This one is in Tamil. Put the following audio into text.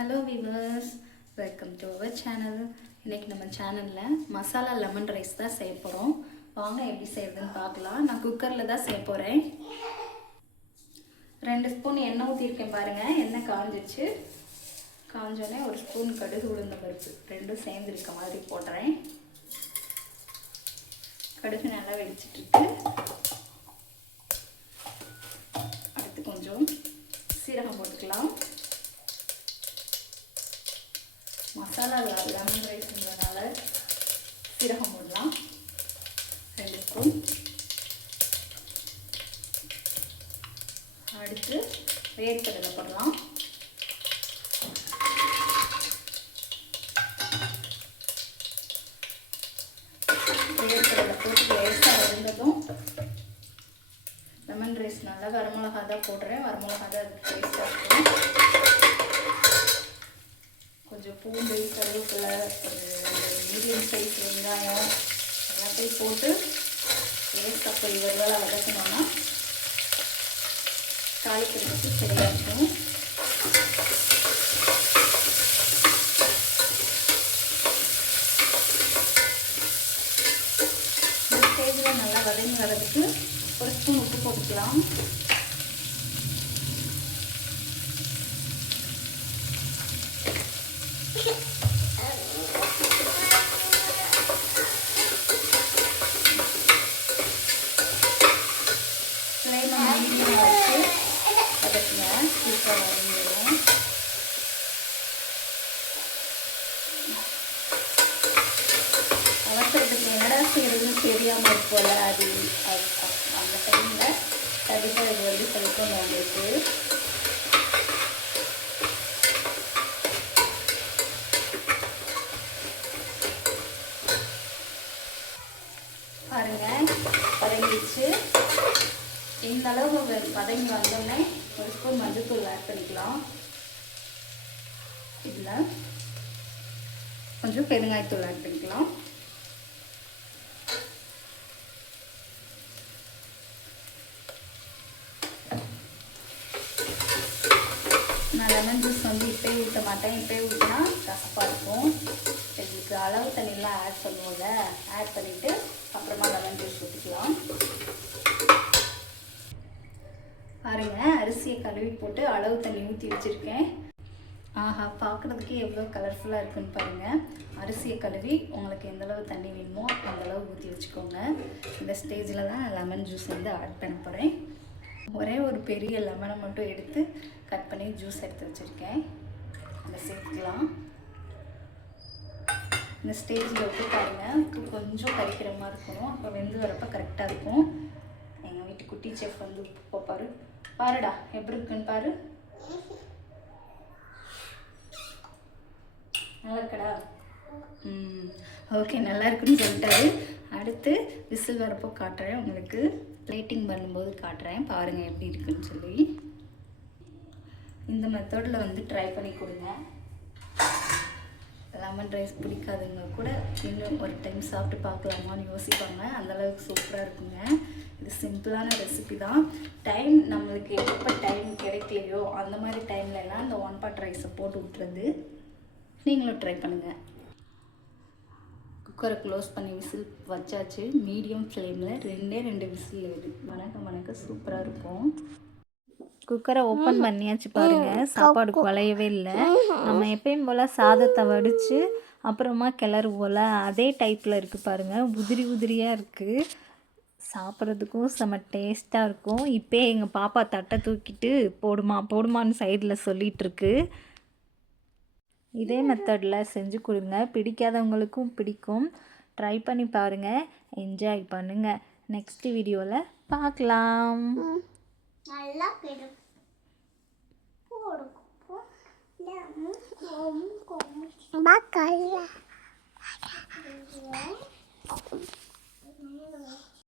Hello viewers, welcome to our channel. இன்றைக்கி நம்ம சேனலில் மசாலா லெமன் ரைஸ் தான் செய்ய போகிறோம். வாங்க எப்படி செய்யறதுன்னு பார்க்கலாம். நான் குக்கரில் தான் செய்ய போகிறேன். 2 ஸ்பூன் எண்ணெய் ஊற்றிருக்கேன் பாருங்கள். எண்ணெய் காஞ்சிச்சு. காஞ்சோடனே 1 ஸ்பூன் கடுகு உளுந்த பருப்பு ரெண்டும் சேர்ந்து இருக்க மாதிரி போடுறேன். கடுகு நல்லா வெடிச்சிட்ருக்கு. அடுத்து கொஞ்சம் சீரகம் போட்டுக்கலாம். மசாலா லெமன் ரைஸ்ன்றதுனால சீரகம் போடலாம். 2 ஸ்பூன். அடுத்து வேர்க்கடலை போடலாம். வேர்க்கடலை போட்டு லேசாக இருந்ததும் லெமன் ரைஸ் நல்லா வரமிளகா தான் போடுறேன். வரமிளகா தான் அதுக்கு டேஸ்ட்டாக இருக்கும். கொஞ்சம் பூண்டு, கருவேப்பிலை, ஒரு மீடியம் சைஸ் வெங்காயம் எல்லாத்தையும் போட்டு லேசாக போய் வெள்ளை வதக்கணும்னா தாளிக்கிறதுக்கு சரியாக இருக்கும். இந்த ஸ்டேஜில் நல்லா வதங்கி வர்றதுக்கு 1 ஸ்பூன் உப்பு போட்டுக்கலாம். அவசரத்துக்கு என்னடா செய்யறதுன்னு தெரியாமல் இருப்போல, அது அந்த டைமில் கண்டிப்பாக இது வந்து கிடைக்கும் உங்களுக்கு. பாருங்கள், பதங்கிடுச்சு. இந்த அளவு பதங்கி வந்தோடனே 1 ஸ்பூன் மஞ்சள்தூள் ஆட் பண்ணிக்கலாம். இதில் கொஞ்சம் பெருங்காயத்தூள் ஆட் பண்ணிக்கலாம். நான் லெமன் ஜூஸ் வந்து இப்போயே ஊற்ற மாட்டேன். இப்போயே ஊற்றினா கசப்பாக இருக்கும். இதுக்கு அளவு தண்ணியெலாம் ஆட் பண்ணுவோம்ல, ஆட் பண்ணிவிட்டு அப்புறமா லெமன் ஜூஸ் ஊற்றிக்கலாம். பாருங்கள், அரிசியை கழுவி போட்டு அளவு தண்ணி ஊற்றி வச்சுருக்கேன். ஆஹா, பார்க்குறதுக்கே எவ்வளோ கலர்ஃபுல்லாக இருக்குன்னு பாருங்கள். அரிசியை கழுவி உங்களுக்கு எந்தளவு தண்ணி வேணுமோ அந்தளவு ஊற்றி வச்சுக்கோங்க. இந்த ஸ்டேஜில் தான் லெமன் ஜூஸ் வந்து ஆட் பண்ண போகிறேன். ஒரே ஒரு பெரிய லெமனை மட்டும் எடுத்து கட் பண்ணி ஜூஸ் எடுத்து வச்சுருக்கேன். அதை சேர்த்துக்கலாம். இந்த ஸ்டேஜில் விட்டு பாருங்கள், உப்பு கொஞ்சம் கறிக்கிற மாதிரி இருக்கணும். அப்போ வெந்து வரப்போ கரெக்டாக இருக்கும். எங்கள் வீட்டு குட்டி செஃப் வந்து உப்பு பாருடா எப்படி இருக்குன்னு பாரு. நல்லா இருக்கடா? ஓகே, நல்லா இருக்குன்னு சொல்லிட்டாரு. அடுத்து விசில் வரப்போ காட்டுறேன் உங்களுக்கு. பிளேட்டிங் பண்ணும்போது காட்டுறேன். பாருங்கள் எப்படி இருக்குன்னு சொல்லி. இந்த மெத்தடில் வந்து ட்ரை பண்ணி கொடுங்க. லெமன் ரைஸ் பிடிக்காதவங்க கூட இன்னும் ஒரு டைம் சாப்பிட்டு பார்க்கலாமான்னு யோசிப்பாங்க. அந்தளவுக்கு சூப்பராக இருக்குங்க. இது சிம்பிளான ரெசிபி தான். டைம் நம்மளுக்கு எப்போ டைம் கிடைக்கலையோ அந்த மாதிரி டைம்லலாம் இந்த 1 பாட் ரைஸை போட்டு விட்டுறது. நீங்களும் ட்ரை பண்ணுங்கள். குக்கரை க்ளோஸ் பண்ணி விசில் வச்சாச்சு. மீடியம் ஃப்ளேமில் 2 விசில் வணக்க சூப்பராக இருக்கும். குக்கரை ஓப்பன் பண்ணியாச்சு பாருங்கள். சாப்பாடு குலையவே இல்லை. நம்ம எப்பயும் போல் சாதத்தை வடித்து அப்புறமா கிளறு போல் அதே டைப்பில் இருக்குது பாருங்கள். உதிரியாக இருக்குது. சாப்பிட்றதுக்கும் செம்ம டேஸ்ட்டாக இருக்கும். இப்போ எங்கள் பாப்பா தட்டை தூக்கிட்டு போடுமான்னு சைடில் சொல்லிகிட்ருக்கு. இதே மெத்தடில் செஞ்சு கொடுங்க. பிடிக்காதவங்களுக்கும் பிடிக்கும். ட்ரை பண்ணி பாருங்கள். என்ஜாய் பண்ணுங்கள். நெக்ஸ்ட் வீடியோவில் பார்க்கலாம். நல்லா